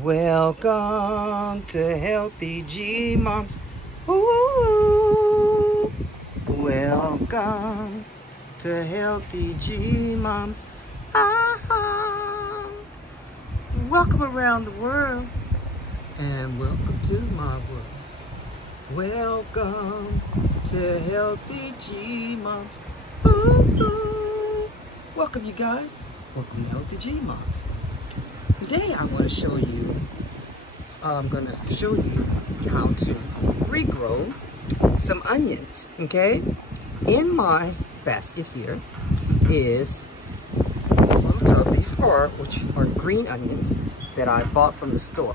Welcome to Healthy G Moms. Ooh, welcome to Healthy G Moms. Ah, welcome around the world and welcome to my world. Welcome to Healthy G Moms. Ooh, welcome you guys. Welcome to Healthy G Moms. Today I'm going to show you, how to regrow some onions, okay? In my basket here is this little tub. These are, which are green onions that I bought from the store.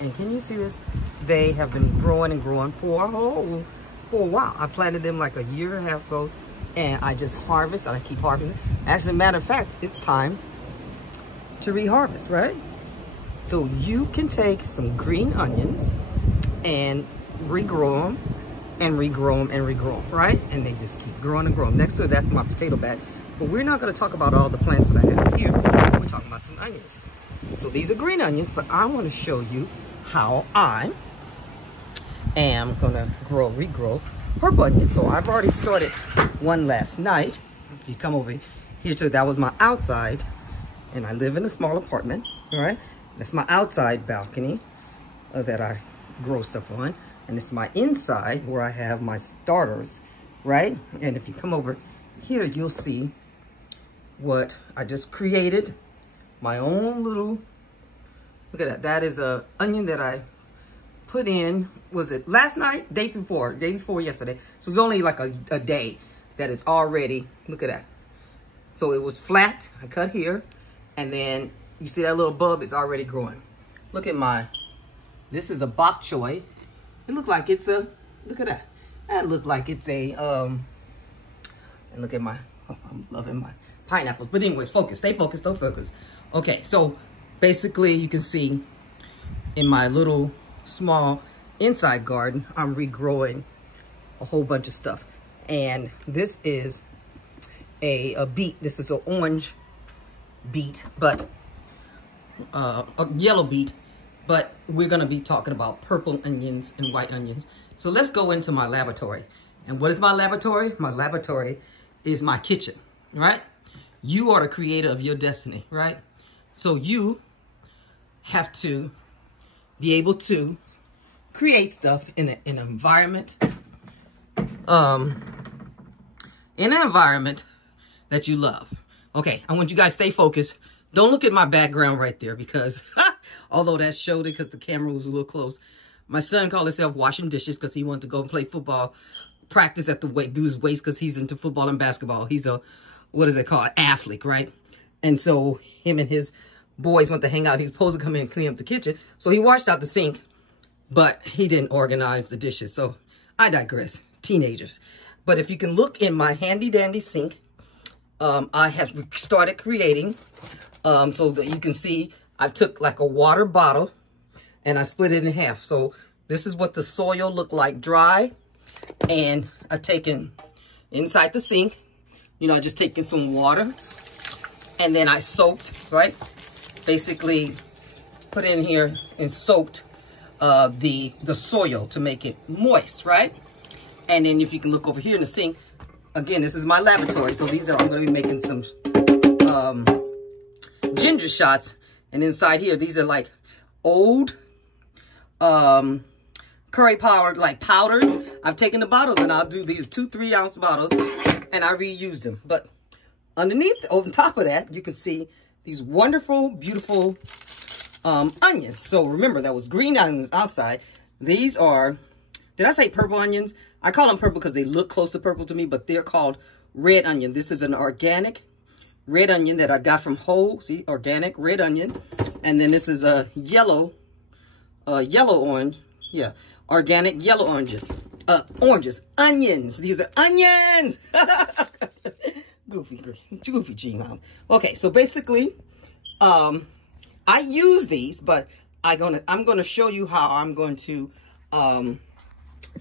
And can you see this? They have been growing and growing for a while. I planted them like a year and a half ago, and I just harvest, and I keep harvesting. Actually, matter of fact, it's time to reharvest, right? So you can take some green onions and regrow them and regrow them and regrow them, right? And they just keep growing and growing. Next to it, that's my potato bag. But we're not going to talk about all the plants that I have here. We're talking about some onions. So these are green onions, but I want to show you how I am going to regrow purple onions. So I've already started one last night. If you come over here to, that was my outside. And I live in a small apartment, all right? That's my outside balcony that I grow stuff on. And it's my inside where I have my starters, right? And if you come over here, you'll see what I just created. My own little, look at that. That is a onion that I put in, was it last night? Day before yesterday. So it's only like a day that it's already, look at that. So it was flat, I cut here. And then you see that little bulb is already growing. Look at this is a bok choy. It looked like it's a, look at that. That looked like it's a, and look at I'm loving my pineapples. But anyways, focus, stay focused, don't focus. Okay, so basically you can see in my little small inside garden, I'm regrowing a whole bunch of stuff. And this is a beet. This is an orange beet, but a yellow beet, but we're going to be talking about purple onions and white onions. So let's go into my laboratory. And what is my laboratory? My laboratory is my kitchen, right? You are the creator of your destiny, right? So you have to be able to create stuff in an environment, that you love. Okay, I want you guys to stay focused. Don't look at my background right there because, although that showed it because the camera was a little close. My son called himself washing dishes because he wanted to go and play football, practice at the weight, do his weights because he's into football and basketball. He's a, what is it called? Athlete, right? And so him and his boys went to hang out. He's supposed to come in and clean up the kitchen. So he washed out the sink, but he didn't organize the dishes. So I digress. Teenagers. But if you can look in my handy dandy sink, I have started creating, so that you can see, I took like a water bottle and I split it in half. So this is what the soil looked like dry. And I've taken inside the sink, I just taken some water and then I soaked, right? Basically put in here and soaked the soil to make it moist, right? And then if you can look over here in the sink, again, this is my laboratory. So these are, I'm going to be making some ginger shots. And inside here, these are like old curry powder, like powders. I've taken the bottles and I'll do these 2-3 ounce bottles and I reuse them. But underneath, on top of that, you can see these wonderful, beautiful onions. So remember, that was green onions outside. These are, did I say purple onions? I call them purple because they look close to purple to me, but they're called red onion. This is an organic red onion that I got from Whole. See, organic red onion. And then this is a yellow orange. Yeah, organic yellow oranges. Onions. These are onions. Goofy G Mom. Okay, so basically, I use these, but I'm gonna show you how I'm going to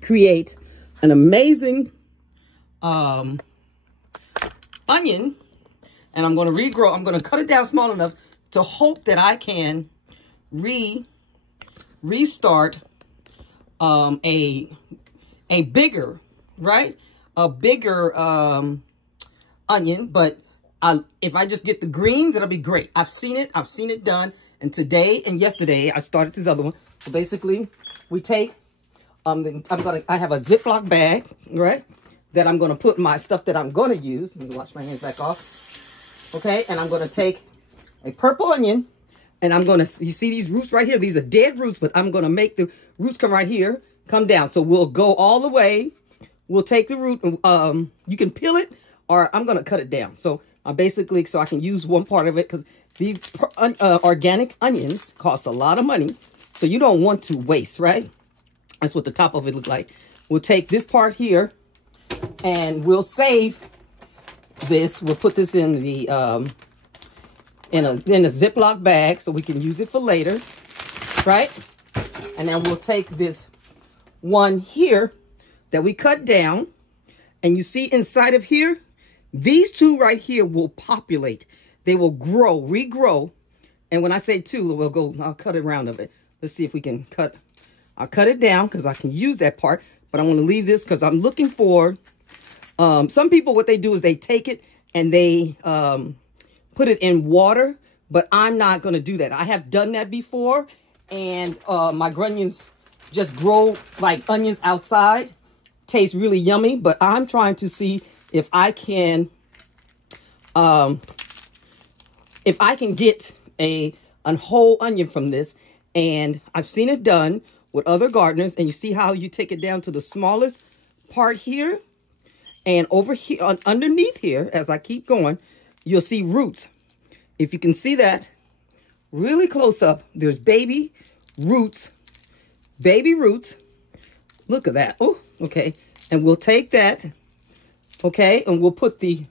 create an amazing onion, and I'm going to regrow. I'm going to cut it down small enough to hope that I can restart a bigger, right? A bigger onion, but if I just get the greens, it'll be great. I've seen it done. And today and yesterday, I started this other one. So basically, we take, I have a Ziploc bag, right? That I'm going to put my stuff that I'm going to use. Let me wash my hands back off. Okay, and I'm going to take a purple onion, and I'm going to, you see these roots right here? These are dead roots, but I'm going to make the roots come right here, come down. So we'll go all the way. We'll take the root, you can peel it, or I'm going to cut it down. So basically, so I can use one part of it, because these organic onions cost a lot of money. So you don't want to waste, right? That's what the top of it looks like. We'll take this part here, and we'll save this. We'll put this in the in a Ziploc bag so we can use it for later, right? And then we'll take this one here that we cut down, and you see inside of here, these two right here will populate. They will grow, regrow. And when I say two, I'll cut it around of it. Let's see if we can cut. I'll cut it down because I can use that part, but I want to leave this because I'm looking for, some people, what they do is they take it and they put it in water, but I'm not going to do that. I have done that before, and my grunions just grow like onions outside. Tastes really yummy, but I'm trying to see if I can get a whole onion from this. And I've seen it done with other gardeners, and you see how you take it down to the smallest part here, and over here, underneath here, as I keep going, you'll see roots. If you can see that really close up, there's baby roots. Look at that. Oh, okay. And we'll take that, okay, and we'll put the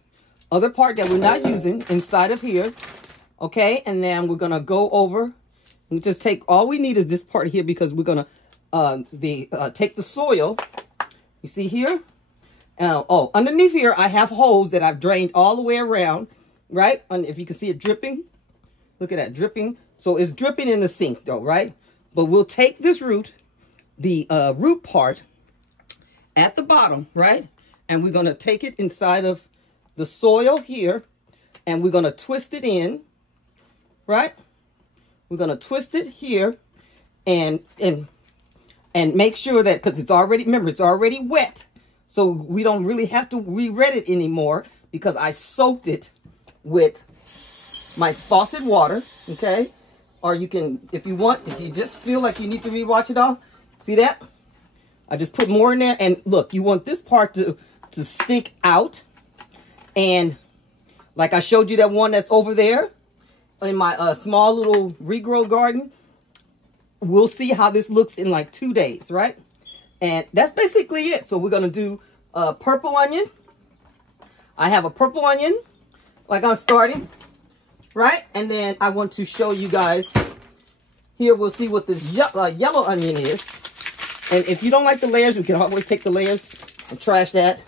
other part that we're not using inside of here, okay, and then we're going to go over and just take, all we need is this part here, because we're going to take the soil, you see here, oh, underneath here, I have holes that I've drained all the way around, right, and if you can see it dripping, look at that, dripping, so it's dripping in the sink though, right, but we'll take this root, the root part at the bottom, right, and we're going to take it inside of the soil here, and we're going to twist it in, right? We're going to twist it here, and make sure that, because it's already, remember, it's already wet, so we don't really have to re-wet it anymore, because I soaked it with my faucet water, okay? Or you can, if you want, if you just feel like you need to re-wash it off, see that? I just put more in there, and look, you want this part to stick out. And like I showed you that one that's over there in my small little regrow garden, we'll see how this looks in like 2 days, right? And that's basically it. So we're going to do purple onion. I have a purple onion, like I'm starting, right? And then I want to show you guys, here we'll see what this yellow onion is. And if you don't like the layers, we can always take the layers and trash that.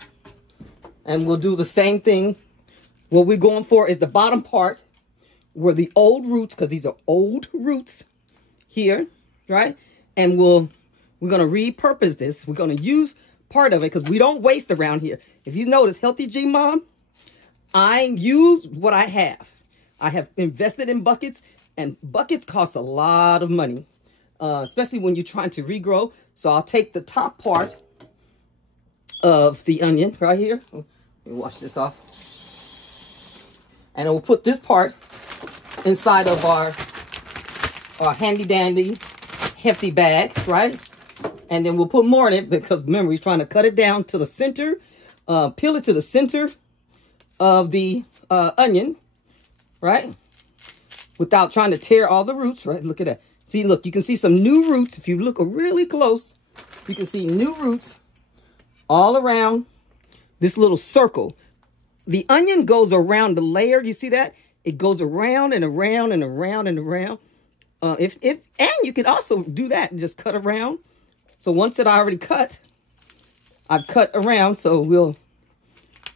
And we'll do the same thing. What we're going for is the bottom part where the old roots, because these are old roots here, right? And we're going to repurpose this. We're going to use part of it because we don't waste around here. If you notice, Healthy G Mom, I use what I have. I have invested in buckets, and buckets cost a lot of money, especially when you're trying to regrow. So I'll take the top part of the onion right here. Let me wash this off. And we'll put this part inside of our handy dandy hefty bag, right? And then we'll put more in it because remember, we're trying to cut it down to the center, peel it to the center of the onion, right? Without trying to tear all the roots, right? Look at that. See, look, you can see some new roots. If you look really close, you can see new roots all around this little circle. The onion goes around the layer. You see that? It goes around and around and around and around. And you can also do that and just cut around. So once that I already cut, I've cut around. So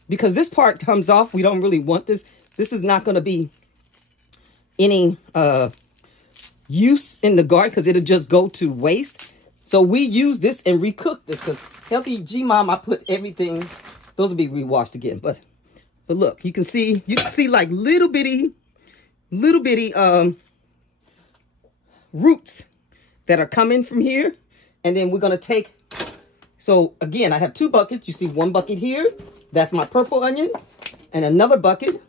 because this part comes off, we don't really want this. This is not going to be any use in the garden because it'll just go to waste. So we use this and recook this because Healthy G Mom, I put everything. Those will be rewashed again. But look, you can see like little bitty roots that are coming from here. And then we're going to take, so again, I have 2 buckets. You see one bucket here. That's my purple onion. And another bucket.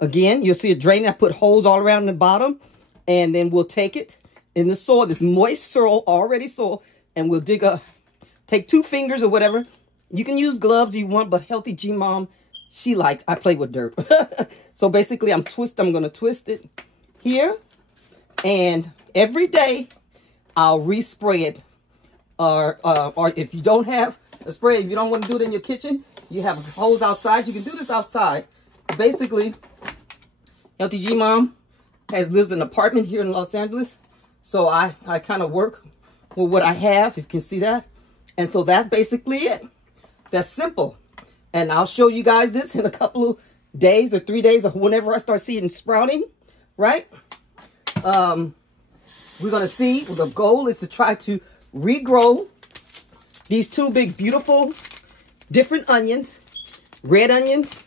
Again, you'll see it draining. I put holes all around the bottom. And then we'll take it in the soil, this moist soil, already soil. And we'll take 2 fingers or whatever. You can use gloves if you want, but Healthy G Mom, I play with dirt. So basically, I'm going to twist it here. And every day, I'll respray it. Or if you don't have a spray, if you don't want to do it in your kitchen, you have holes outside. You can do this outside. Basically, Healthy G Mom lives in an apartment here in Los Angeles. So I kind of work with what I have, if you can see that. And so that's basically it. That's simple. And I'll show you guys this in a couple of days or 3 days or whenever I start seeing sprouting, right? We're going to see, the goal is to try to regrow these 2 big, beautiful, different onions, red onions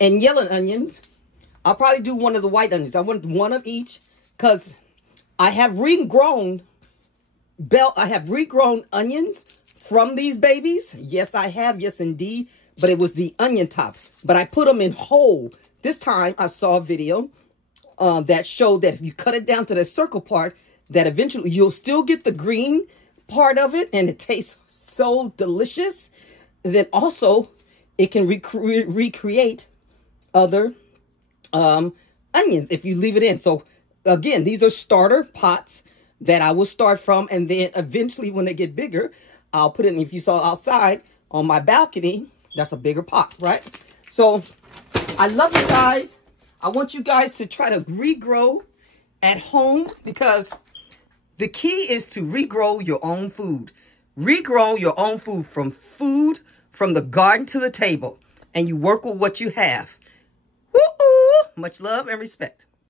and yellow onions. I'll probably do one of the white onions. I want one of each because I have regrown onions from these babies. Yes, I have. Yes, indeed. But it was the onion top. But I put them in whole. This time I saw a video that showed that if you cut it down to the circle part, that eventually you'll still get the green part of it. And it tastes so delicious. And then also it can recreate other onions if you leave it in. So again, these are starter pots that I will start from. And then eventually when they get bigger, I'll put it in. If you saw outside on my balcony, that's a bigger pot, right? So I love you guys. I want you guys to try to regrow at home because the key is to regrow your own food. Regrow your own food from the garden to the table. And you work with what you have. Woo-oo! Much love and respect.